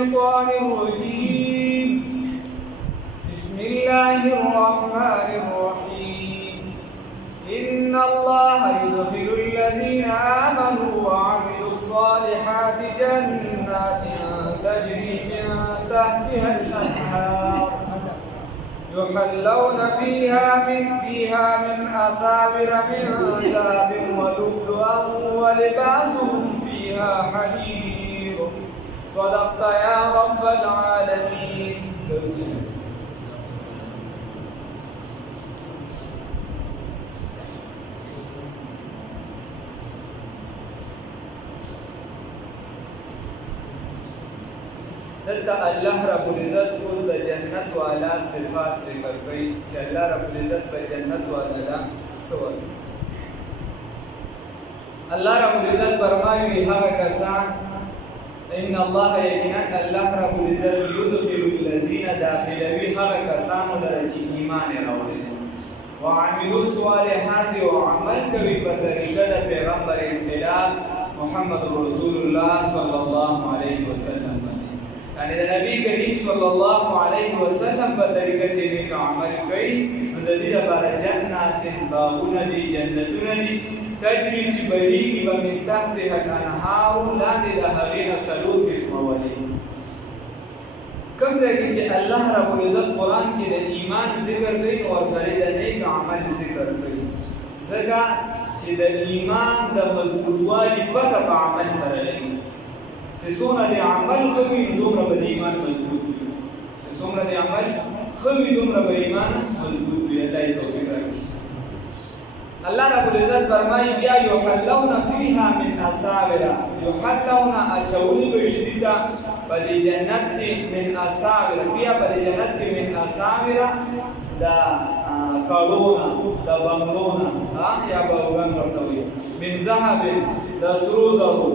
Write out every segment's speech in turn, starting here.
الشيطان الرجيم. بسم الله الرحمن الرحيم. إن الله يدخل الذين آمنوا وعملوا الصالحات جنات تجري من تحتها الأنهار يحلون فيها من أساور من ذهب ولؤلؤا ولباسهم فيها حرير. صدقت يا رب العالمين. دلتا الله رب العزت اوس د جنت والا صفات ذکر کوي چې الله رب العزت په جنت والا سوال. الله رب العزت فرمایي هغه کسان ان الله یقینا الله رب العزت يدخل الذين داخلوي هغه کسان لره چې ایمان راوړي وعملوا الصالحات وعمل کوي په طریقه د پیغمبر انقلاب محمد رسول الله صلی الله علیه وسلم یعنی د نبی کریم صلی الله علیه وسلم په طریقه چې نیک عمل کوي نو د دې لپاره جنات باغونه دي جنتونه دي تجري چې بهیږي به من تحتها الانهار لاندې د هغې نه څلور قسمه ولي. کوم ځای کې چې الله رب العزت قرآن کې د ایمان ذکر کوي نو ورسره د نیک عمل ذکر کوي ځکه چې د ایمان د مضبوطوالي پته په عمل سره لري. چې څومره د عمل ښه وي نو دومره به د ایمان مضبوط وي. چې څومره د عمل ښه وي دومره به ایمان مضبوط وي. الله یې توفیق راکړي. الله رب العزت فرمایي بیا یحلون فیها من اساور یحلون اچولی به شي دي ته په دې جنت کې من اساور بیا په دې جنت کې من اساور د کالونه د بنګلونه یا باغان ورته وي من ذهب د سرو زرو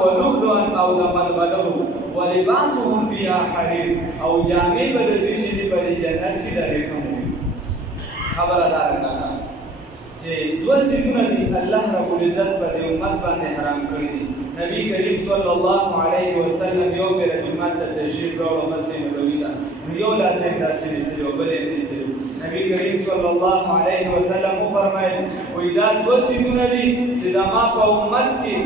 ولؤلؤا او د ملغلرو ولباسهم فيها حرير او جامې به د دې چې په جنت کې د ریښم خبردار کړه چې دوه صفونه دي الله رب العزت په دې امت باندې حرام کړی دي. نبی کریم صلی الله علیه وسلم یو بیر امت ته تشریف راوړ مسجد نبوي ته یو لازم داسې دي او بل یې دي. نبی کریم صلی الله علیه وسلم فرمایل وای دا دوه صفونه دي چې زما په امت کې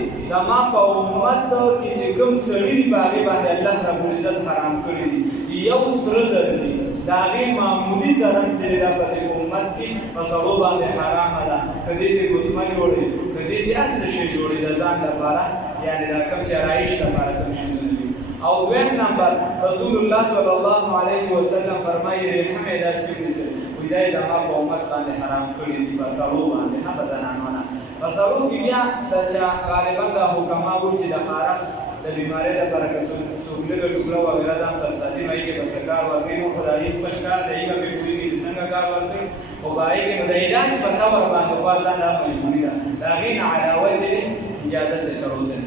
چې کوم سړي دی باندې الله رب العزت حرام کړی دي. یو سره زر دي دا غي معمولی زرم چې دا په امت کې مسلو باندې حرام ده. کدی دې ګوتمه جوړي کدی دې څه شي جوړي د ځان لپاره یعنی دا کوم چې رایش لپاره کوم شي دي. او وین نمبر رسول الله صلی الله علیه وسلم فرمایي رحمه داسې دي وای دا زما په امت باندې حرام کړی دي په سړو باندې هغه ځانانونه په سړو کې بیا چې غالبا د حکماو چې د خارخ د بیماری لپاره څومره ټوکړه وغیرہ ځان سره ساتي وایي کې بس کار ورکوي نو خدای خپل کار دی هغه په پوری کې څنګه کار ورکوي او وایي کې د علاج په نور باندې وازه نه مجبوري ده دا غي نه علاوه اجازه ته سره ده.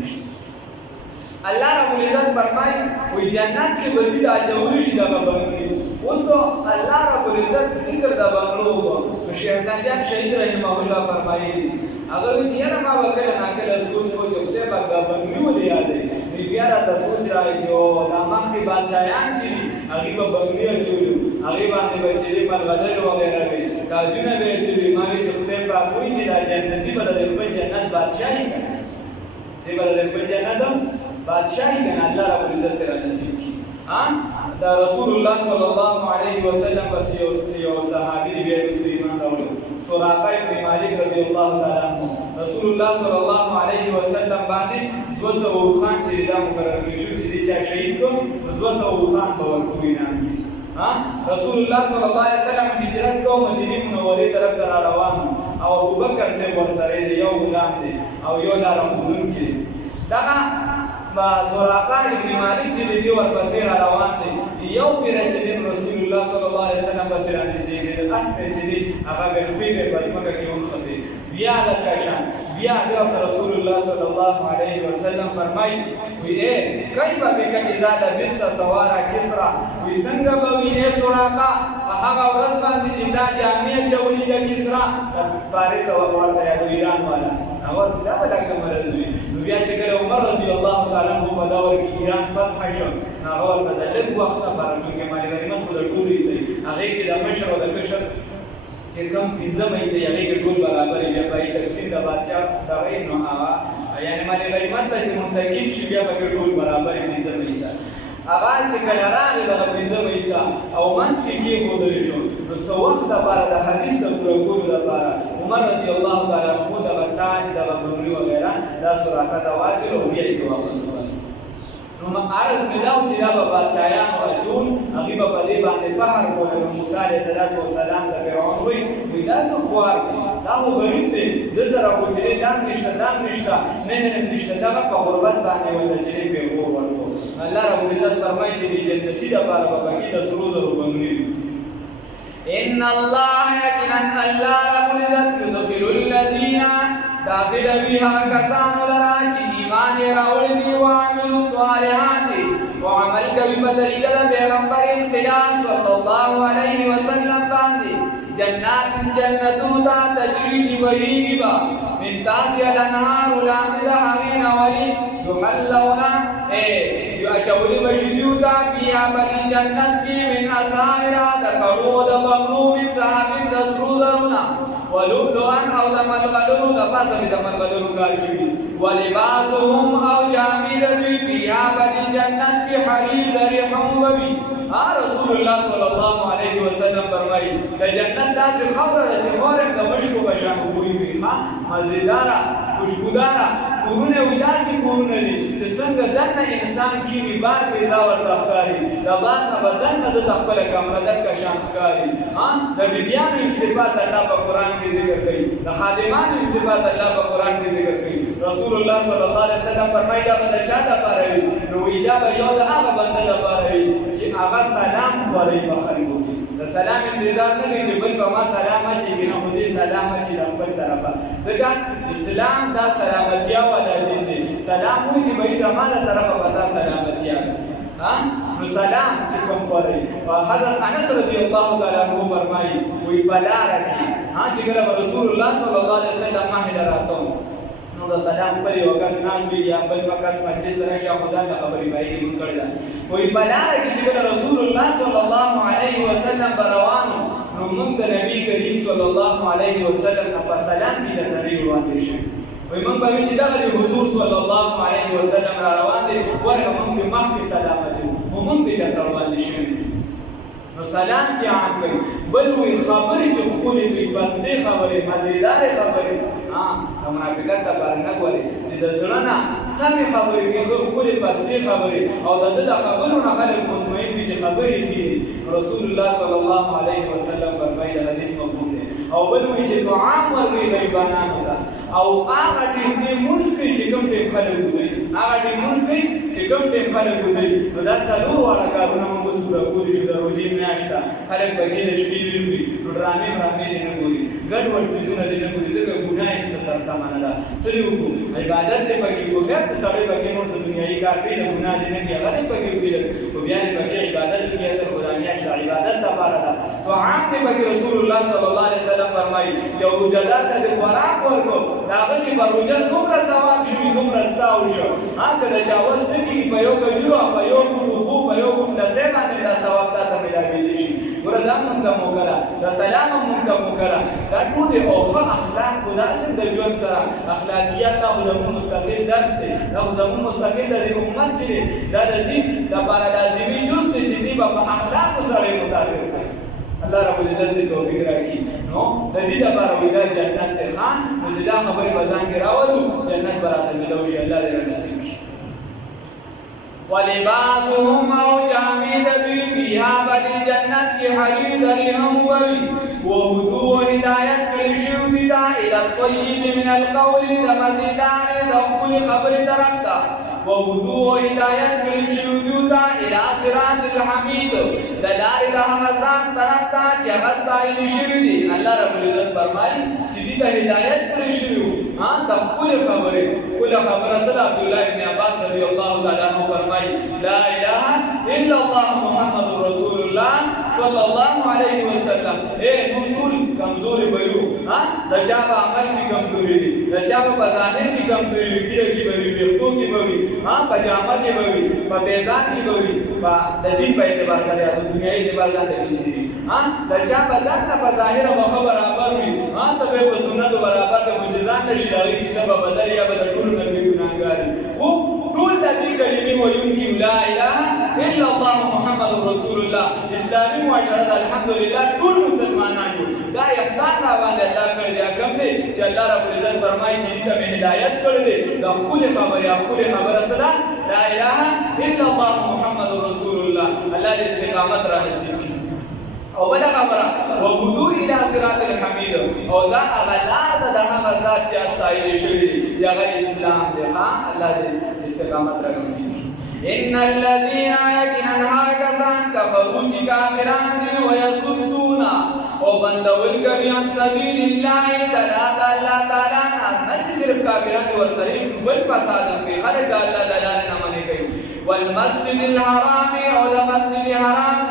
الله رب العزت فرمایي وي جنت کې بدی د اجوري شي دا بنګلي اوس الله رب العزت ذکر د بنګلو نو شیخ زنجان شهید رحمه الله فرمایي اگر چې نه ما وکړه نه کله سوچ کو چې په بغا بنګلي ولې یادې دی بیا را سوچ راځي چې دا مخکې بادشاہان چې هغه په بنګلي چولو هغه باندې بچي ملغلر وغیرہ به تاجونه به چې ما چې په کوئی چې د جنتي بدل په جنت بادشاہي کړي دی بدل په جنت بادشاہی کنا الله رب العزت را نصیب کی. دا رسول الله صلی الله علیه وسلم پس یو صحابی دی بیا رسول ایمان راوړو سراقه ابن مالک رضی الله تعالی عنہ رسول الله صلی الله علیه وسلم باندې 200 خان چې دا مقرر شو چې چا شهید کو 200 خان په ورکوي نه رسول الله صلی الله علیه وسلم هجرت کو مدینه منوره طرف ته روان او ابوبکر سے ورسره یو غلام دی او یو لار مخدوم کی دا با سراقه ابن مالک چې دی ورپسې روان دی یو پیر چې رسول الله صلی الله علیه وسلم پسې راځي اسمه چې دی هغه به خپل په پاتمکه کې وخته بیا د کشان بیا د رسول الله صلی الله علیه وسلم فرمایي وی کیف بک اذا لبست سوارا کسرا وی څنګه به وی سراقه هغه ورځ باندې چې دا جامع چولې د کسرا د پاریس او ورته د ایران والا هغه دا ولا کومه زوی نو بیا چې کله عمر رضی الله تعالی عنہ په دور کې ایران فتح شو هغه ورته د لږ وخت لپاره چې مال غنیمت خو د ټولې سي هغه کې د مشر او د کشر چې کوم پنځه مېسه هغه کې ټول برابر بیا په تقسیم د بادشاہ دا نو هغه یعنی مال غنیمت ته چې منتقل شي بیا په ټول برابر پنځه مېسه هغه چې کله راغی دغه پنځه مېسه او منځ کې کېښودل شو نو څه وخت لپاره د حدیث د پوره کولو لپاره عمر رضی الله تعالی عنہ دغه تاج دغه بنګړي وغیره دا سوراخه ته واچول او بیا یې واپس ورسول نو عرض مې دا چې دا به بادشاهیان راجون هغې به په دې باندې فخر کوله نو موسی علیه السلام ته فرعون وایي دا څه خوار دی دا خو غریب دی ده سره خو چې دی دام نشته دام نشته مهر هم نشته دغه په غربت باندې ورته چې دی پیغور ورکړو الله ربالعزت فرمایي چې د جنتي دپاره به پکې د سرو زرو بنګړي ان الله یقینا الله ربالعزت یدخل الذین داخل وی هغه کسانو لرا چې ایمان یې راوړی دي وعملوا الصالحات وعمل کوي په طریقه د پیغمبر انقلاب صلی الله علیه وسلم باندې جنات جنتون تجری چې بهیږي با من تحتها الانهار لاندې د هغې نه ولي یحلون اچولی بشي دوی ته فیها په دې جنت کې من اساور د کړو د بنګړو من ذهب د سرو زرونه ولؤلؤا او د ملغلرو د پاسه د ملغلرو کار شوي ولباسهم او جامې د دوی فیها په دې جنت کې حریر د ریحم ووي رسول الله صلی الله علیه وسلم فرمایي د جنت داسې خاوره ده چې خاوره د مشکو په شان بوی وي مزېداره خوشبوداره کورونه وي داسې کورونه دي چې څنګه دننه انسان کیني بار پیزا ورته ښکاري د بار نه به دننه دته خپله کمره دکه شان ښکاري د بیبیانو هم صفات الله په قرآن کې ذکر کوي د خادمانو هم صفات الله په قرآن کې ذکر کوي رسول الله صلی الله علیه وسلم فرمایي دا به د چا دپاره وي نو وایي دا به یو د هغه بنده دپاره وي چې هغه سلام خورئ په خلکو کې د سلام انتظار نه کوي چې بل به ما سلام اچېږي نه خو دې سلام اچي د خپل طرفه ځکه اسلام دا سلامتیا والا دین دی سلام وایي چې بهي زما د طرفه به دا سلامتیا ده نو سلام چې کوم خورئ حضرت انس رضی الله تعالی عنه فرمایي وایي په لاره کې چې کله به رسول الله صلی الله علیه وسلم مخې ته راته نو د سلام پر یو کس ناست وي یا بل کس مجلس راشي او خدای ته خبرې به یې مونږ کړې ده وایي په لاره کې چې کله رسول الله صلی الله علیه وسلم به روانو نو موږ د نبي کریم صلی الله علیه وسلم نه په سلام کې جنتري وړاندې شو وایي موږ به وایو چې دغه د حضور صلی الله علیه وسلم را روان دی ورکه موږ به مخکې سلام اچوو خو موږ به چېرته وړاندې شوي نو سلام چې عام کوي بل وایي خبرې چې ښکلې وي پستې خبرې مزېدارې خبرې د منافقت لپاره نه ګورې چې د زړه نه سمې خبرې کوي ښه ښکلې پستې خبرې او د ده د خبرو نه خلک مطمئن وي چې خبرې ښې دي رسول الله صلی الله علیه وسلم فرمایي د حدیث مفهوم دی او بل وایي چې طعام ورکوي غریبانانو ته او هغه ټیم دې مونځ کوي چې کوم ټیم خلک ودوي هغه ټیم مونځ کوي چې کوم ټیم خلک ودوي نو دا څلور واړه کارونه موږ اوس پوره کولی شو د روژې میاشت ده خلک پکې د شپې ویښ وي نو ډرامې برامې دې نه ګوري ګډوډ څیزونه دې نه ګوري ځکه ګناه یې څه سرسامانه ده څه دې وکړو عبادت دې پکې وکړو خیر که سړی پکې نور څه دنیایي کار کوي د ګناه دې نه کوي هغه دې پکې وکړي خو بیا دې پکې عبادت وکړي اصل خو دا میاشت د عبادت لپاره ده طعام دې پکې رسول الله صلی الله علیه وسلم فرمایي یو روژهدار ته دې خوراک ورکړو د هغه چې په روژه څومره ثواب شوي دومره ستا وشو که د چا وس نه کېږي په یو کجورو په یو ګوټ اوبو په یو ګوټ لسۍ باندې دا ثواب تا ته میلاویدلی شي ګوره دا مونږ ته مو وکړه د سلام هم مونږ ته مو وکړه دا ټول دی او ښه اخلاق خو دا اصل د ژوند سره اخلاقیات دا خو زمونږ مستقل درس دی دا خو زمونږ مستقل د دې امت چې دی دا د دین دپاره لازمي جز دی چې دی به په اخلاقو سره یې متاثر کړي الله رب العزت دې توفیق راکړي نو د دې لپاره وایي دا جنت دی خان نو چې دا خبرې په ځان کې راولو جنت به راته میلو شي الله دې رانصیب کړي ولباسهم او جامې د دوی فیها په دې جنت کې حریر د ریحم ووي وهدو هدایت کړی شوي دي ته الی الطیب من القول د مزېدارې د ښکلې خبرې طرف ته وهدو هدایت کړی شوي دي ته الی صراط الحمید د لارې د هغه ځان طرف ته چې هغه ستایلي شوي دي الله رب العزت فرمایي چې دې ته هدایت کړی شوي د ښکلې خبرې ښکله خبره څه ده عبدالله ابن عباس رضی الله تعالی عنه فرمایي لا اله الا الله محمد رسول الله صلی الله علیه وسلم موږ ټول کمزوري به یو د چا په عمل کې کمزوري دي د د چا په ظاهر کې کمزوري وي ګیره کې به وي ویښتو کې به وي په جامه کې به وي په میزان کې به وي د دین په اعتبار سره د دنیایي اعتبار لاندې کیږي د چا بدن نه په ظاهر به برابر وي ته به په سنت برابر د معجزات نشي هغې کیسه به بدل یا به د ټولو نه بې ګناهګار خو ټول د دې کلمې ویونکي لا اله الا الله محمد رسول الله اسلامي معاشره ده الحمدلله ټول مسلمانان یو دا احسان را باندې الله کړی دی کوم دی چې الله رب العزت فرمایي چې دې ته مې هدایت کړی دی د ښکلې خبره څه ده لا اله الا الله محمد رسول الله الله دې استقامت را نصیب کړي او بل خبره وهدو الى صراط الحمید او دا هغه لار ده د هغه ذات چې استایل شوی دی چې هغه اسلام دی الله دې استقامت را نصیب کړي ان الذين يكنن هاكسان كفروا چې کافران دي ويصدون او بندول کوي عن سبيل الله تعالی الله تعالی نه چې صرف کافران دي ورسره بل فساد کوي خلک الله تعالی نه منې کوي والمسجد الحرام او د مسجد حرام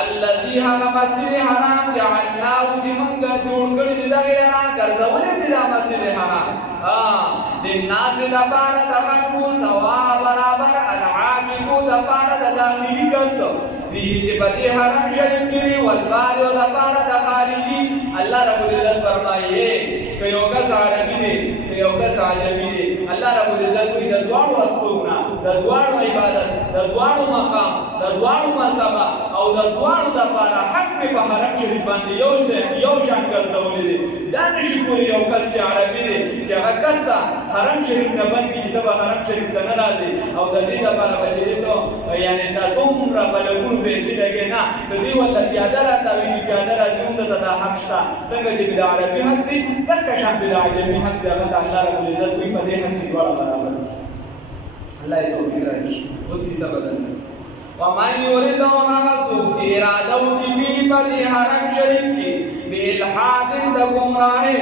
الذي هغه مسجد حرام جعلناه چې موږ جوړ کړی دی دغه لاره ګرځولې دی دا مسجد حرام للناس لپاره د خلکو سوا برابر العاقب لپاره د داخلي کس فيه چې په دې حرم شریف کې والبعد لپاره د خارجي الله رب العزت فرمایي که یو کس عربي دی که یو کس عجمي دی الله رب العزت وایي د دواړو استوګنا د دواړو عبادت د دواړو مقام د دواړو مرتبه او د دواړو لپاره حق په حرم شریف باندې یو شان ګرځولې دی دا نشي کولی یو کس چې عربي دی چې هغه کس ته حرم شریف نه بند کړي چې ته به حرم شریف ته نه راځې او د دې لپاره به چې ته یعنې دا دومره به لګون پیسې لګې نه د دې ورته پیاده راتاویږي پیاده راځي همدلته دا حق شته څنګه چې د عربي حق دی دغه شان د عجمي حق دی هغه ته الله رب العزت وایي په دې حق کې دواړه برابر دي الله یې توفیق راکړي اوس کیسه بدل ومن يريد هغه څوک چې اراده وکړي په دې حرم شریف کې بالحاد د ګمراهۍ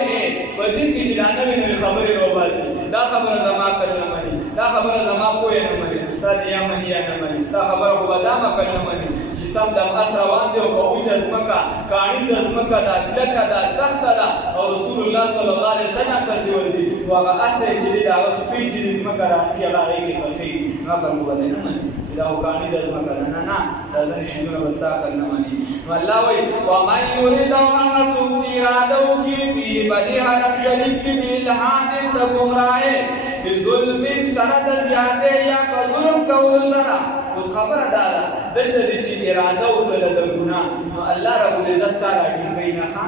په دې کې چې دا نوې خبرې راوباسي دا خبره زما کړل نه مني دا خبره زما پوهه نه مني استاد یا مني یا نه مني ستا خبره خو به دا مکړل نه مني چې سم د اس روان دی او په اوچه ځمکه کاڼیزه ځمکه دا کلکه دا سخته ده او رسول الله صلی الله علیه وسلم پسې ورځي نو هغه اسې چې دی د هغه خپې چې ځمکه راښکي هغه هغې کې خوښېږي نو هغه خو به دی نه مني چې دا خو کاڼیزه ځمکه ده نه دا ځینې شیزونه به ستا عقل نه مني نو الله وایي ومن یرید هغه څوک چې اراده وکړي په دې حرم شریف کې بالحاد د ګمراهۍ بظلم سره د زیاتې یا په ظلم کولو سره اوس خبره دا ده دلته دې چې اراده وکړله د ګناه نو الله رب العزت تا راټینګوي نه ښه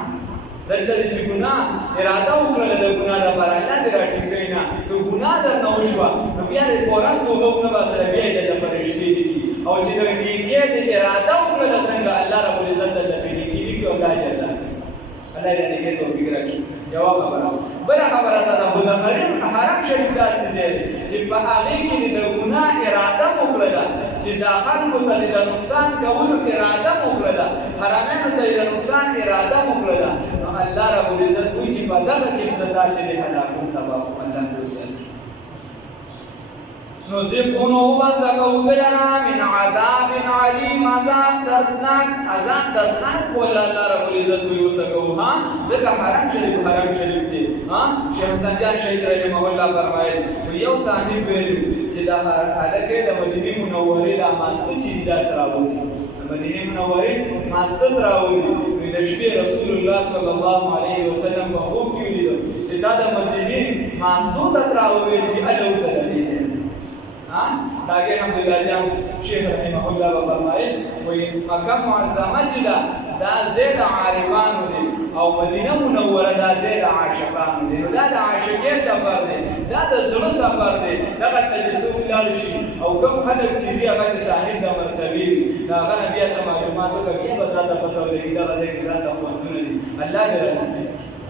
دلته دې چې ګناه اراده وکړله د ګناه لپاره الله دې راټینګوي نه که ګناه درنه وشوه نو بیا دې فورا توبه ونباسله بیا یې دلته فرښتې لیکي او چې د نیکۍ دې اراده وکړله څنګه الله رب العزت دلته پرې نیکي لیکي او دا اجر درکړي الله دې نیکۍ توفیق راکړي یوه خبره بله خبره دا ده خو د حرم شریف داسې ځای دی چې په هغې کې دې د ګناه اراده مو کړله چې دا خلکو ته دې د نقصان کولو اراده مو کړله حرمینو ته دې د نقصان اراده مو کړله نو الله رب العزت وایي چې په دغه کې زه دا چې دې هلاکوم تباه الله دې وساتي نذقونه وبزقوا لنا من عذاب عليم عذاب دردناک ولا الله رب العزت ويوسقوا ها ذکر حرم شریف دی ها شیخ حسن جان شهید رحمه الله فرمایل یو صاحب ویلو چې دا هلکه د مدینه منورې د ماسته چې دا تراوي مدینه منورې ماسته تراوي د شپې رسول الله صلی الله علیه وسلم په خوب کې ولیدل چې دا د مدینه ماسته تراوي چې الوزه دی داګه الحمدلله جان شیخ رحمه الله فرمایل وی مکه معظمه چې دا زید عارفانو دي او مدینه منوره دا زید عاشقانو دي نو دا د عاشقې سفر دی دا د زړه سفر دی دغه تجسم لاړ شي او کوم خلک چې دی هغه صاحب د مرتبه دا هغه بیا ته معلومات کوي به دا پته ولګي دا ځکه چې ځان د خوندونه دي الله دې رانصیب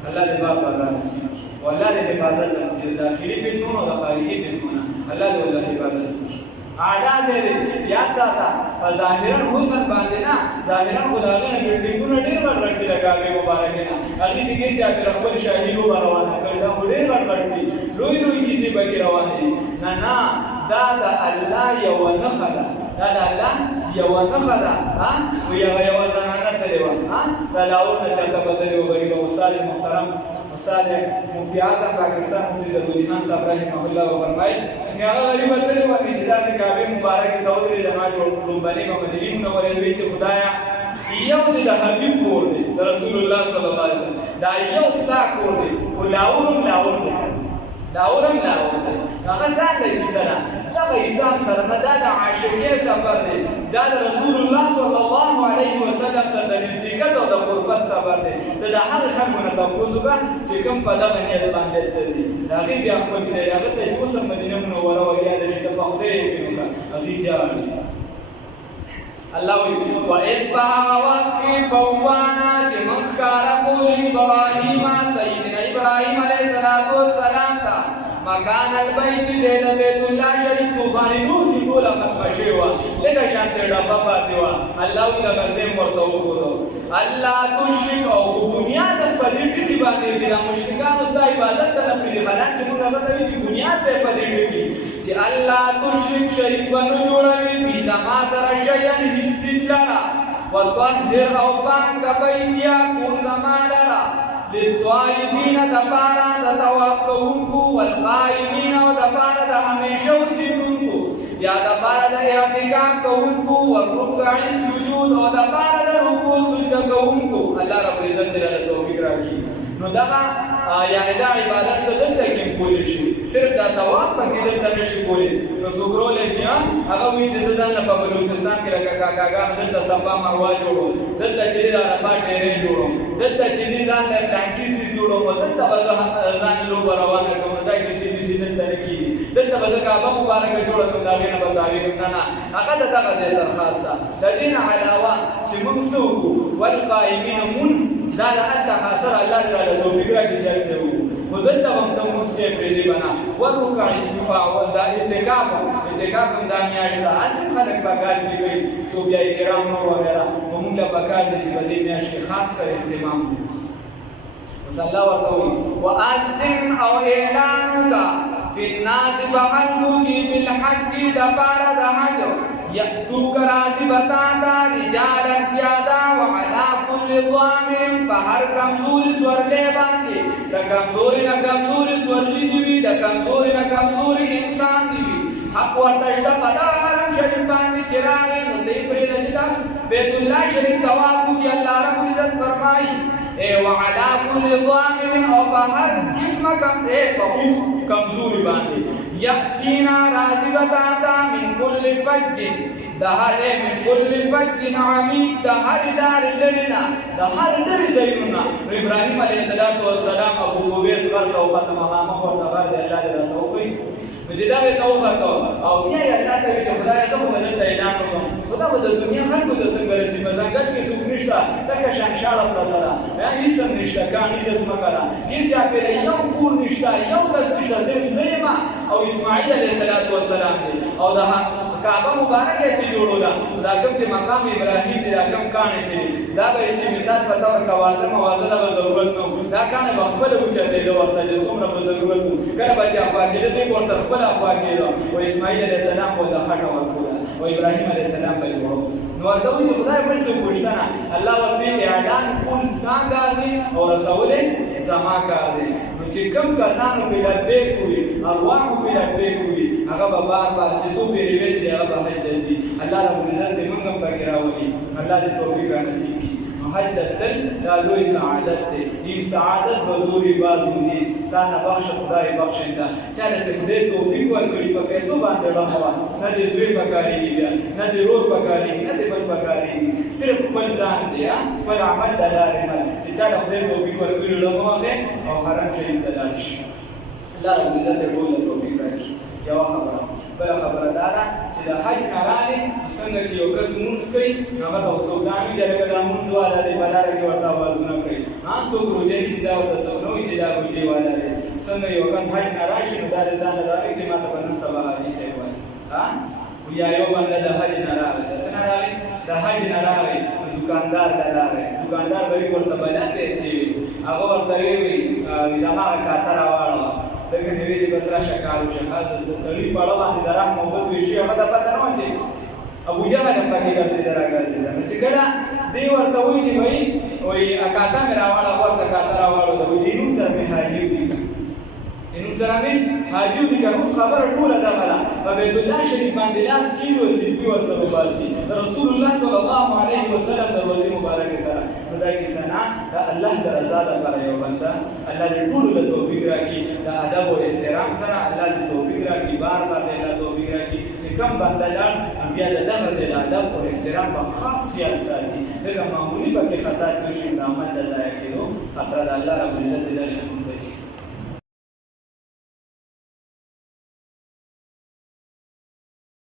الله دې بابا رانصیب والله دې حفاظت د داخلي فتنو او د خارجي فتنو الله دې ولله حفاظت وکړي اعلی دې یاد ساته په ظاهرا حسن باندې نه ظاهرا خدایانه بلډینګونه ډېر ورکړي د کعبه مبارکه نه هغه دې کې چې خپل شاهینو روانه کړی دا ډېر ورکړي لوی کیسې به روانه دي نه دا د الله یو نخه ده دا د الله یو نخه ده و یو زنانه تللی وه دا لاور نه چاته بدلې و غریبه استاد محترم استاد مفتی اعظم پاکستان مفتی ضروري خان صاحب رحمه الله فرمایي چې هغه غریب تل باندې چې داسې کعبه مبارک ته ودرې جماعت لومبني په مدینه منوره وی چې خدایا یو د حبیب کور دی د رسول الله صلی الله علیه وسلم دا یو ستا کور دی خو لاورم دی هغه څنګه دي سره دا حساب سره نه دا د عاشقۍ سفر دی دا د رسول الله صلی الله علیه وسلم سره د نزدېکت او د قربت سفر دی ته د هغه خلکو نه تاسو کا چې کوم په دغه نیت باندې ترځي دا غي بیا خپل ځای هغه ته چې اوس مدینه منوره او یا د دې په خدای کې نو هغه ځای الله وی و اسبح وقی بوانا چې مخکاره کولی ابراهیم سیدنا ابراهیم علیه السلام تا مکان البیت زید بیت الله شریف طوفان نور کی ټول ختم شوی و لکه شانته ډبه پاتې و الله وی دا غزم ورته وکړو الله تشرک او بنیاد په دې ټکی باندې د مشرکان او عبادت ته نه پری حالان چې موږ هغه ته چې بنیاد په دې ټکی چې الله تشرک شریک بنو جوړوي بي زما سره شیان هیڅ لرا وطهر او پاک بیتیا کور زما لرا للطائبین دپارا د طواف کوونکو والقائمین او دپارا د همیشه اوسېدونکو یا دپارا د اعتکاف کوونکو والرکع السجود او دپارا د رکوع سجده کوونکو الله رب العزت دې راته توفیق راکړي نو دغه یعنی دا عبادت ته دلته کې کولی شي صرف دا طواف پکې دلته نشي کولی نو څوک رولې دي هغه وایي چې زه ځان په بلوچستان کې لکه کاکاګان دلته صفا مروه جوړوم دلته چې د عرفات ډېرې جوړوم دلته چې ځان له ټانکي سي جوړوم دلته به ځان لوبه روانه کوم دا کیسې دې دلته نه کېږي دلته به زه کعبه مبارکه جوړه کړم د هغې نه به تعبیر نه هغه د دغه ځای سره خاص ده د دې نه علاوه چې موږ څه وکړو والقائمین منځ دا د هلته خاصره الله دې راله توفیق راکړي چې هلته وکړو خو دلته به هم ته مونځ کې پرېږدې به نه والرکع دا اعتکاف هم دا میاشت ده هسې خلک په کار کې کوي صوفیای کرام نور وغیره خو مونږ له په کار دی چې په دې میاشت کې خاص کر اهتمام بس الله ورته وایي وأذن او اعلان وکړه فی الناس بخلکو کې بالحج دپاره د حج یأتوک راځي به تا ته رجالا پیاده وعلى كل ضامر په هر کمزوري سورلی باندې د کمزوري نه کمزوري سورلی دي وي د کمزوري نه کمزوري انسان دي وي حق ورته شته په دغه حرم شریف باندې چې راغی نو دی پرېږده چې دا بیت الله شریف طواف وکړي الله رب العزت فرمایي وعلى كل ضامر او په هر قسمه کمزوري باندې یقینا راضی بتاتا من کل فج دهر من کل فج عمیق دهر دار لرنا دهر لر زینونا ابراهیم علیه السلام ابو قبیس غرق او ختمها مخور دغر دی الله دې راته وکړي چې دا به توغه او بیا یې الله ته چې خدای زه خو بدل اعلان وکړم خدا به د دنیا خلکو ته څنګه رسي په ځنګل کې څوک نشته تکه شمشاله پرته ده هېڅ هم نشته کاڼي عزت مه کوه ګیر چاپېره یو کور نشته یو کس نشته صرف زه یم او اسماعیل علیه السلام دی او د کعبه مبارکه چې جوړوله دا کوم چې مقام ابراهیم دی دا کوم کاڼی چې دا به چې مثال په طور کوازه موازنه به ضرورت نه و دا کاڼی به خپله اوچتېده ورته چې څومره به ضرورت و کله به چې اخوا کېده دوی به ورسره خپله اخوا کېده و اسماعیل علیه السلام به د خټه ورکوله و ابراهیم علیه السلام به یې وړو نو ورته وایي چې خدای بل څه پوښتنه الله ورته اعلان کول ستا کار دی او رسول یې زما کار دی نو چې کوم کسانو پرې لبیک وي ارواحو پرې لبیک وي هغه به بار بار چې څوک یې روایت دی هغه به حج ته ځي الله رب العزت دې موږ هم پکې راولي الله دې توفیق رانصیب کړي حج ته تلل دا لوی سعادت دی این سعادت به زوري باز نیست تا نه بخش خدای بخشنده چاله چې خدای توفیق ورکړي په پیسو باندې ډموه نه دې زوی پکارېږي بیا نه دې رور پکارېږي نه دې بل پکارېږي صرف خپل ځان دی خپل عمل ته لارې مل چې چاله خدای توفیق ورکړي ډموه او حرم شریف ته لاړ شي الله رب العزت دې ټول توفیق راکړي یوه خبره بله خبره دا ده چې د حج نه راغې څنګه چې یو کس مونځ کوي نو هغه ته څوک دا نه وي چې لکه دا مونځ والا دی په لاره کې ورته اوازونه کوي څوک روژه نیسي دا ورته څوک نه وایي چې دا روژې والا دی څنګه یو کس حج نه راشي نو دا د ځان له راغی چې ما ته به نن سبا حاجي صاحب وایي یا یو بنده د حج نه راغی د څه نه راغی د حج نه راغی دوکاندار ته راغی دوکاندار غریب ورته بیان پیسې وي هغه ورته ویې زما هغه کاته راواړوه دغه نوې چې بس راشه کار وشي د سړي په اړه باندې د رحم محبت وشي هغه ته پته نه وه چې ابو جهل هم پکې ګرځېده راګرځېده نو چې کله دی ورته وایي چې وایي وایي اکاته مې راواړه ورته کاته راواړو ته وایي د نوم سره مې حاجي ولیکه د نوم سره مې حاجي ولیکه اوس خبره ټوله دغه ده په بیت الله شریف باندې لاس کیږي او سلفي ورسره وباسي د رسول الله صلی الله علیه وسلم د روضې مبارکې سره نو دا کیسه نه د الله د رضا لپاره یو بنده الله دې ټولو له توفیق راکړي د ادب او احترام سره الله دې توفیق راکړي بار بار دې الله توفیق راکړي چې کوم بنده لاړ بیا د دغه ځای د ادب او احترام په خاص خیال ساتي ځکه معمولي پکې خطا کړی شي د عمل د ضایع کېدو خطره د الله رب العزت دې لرې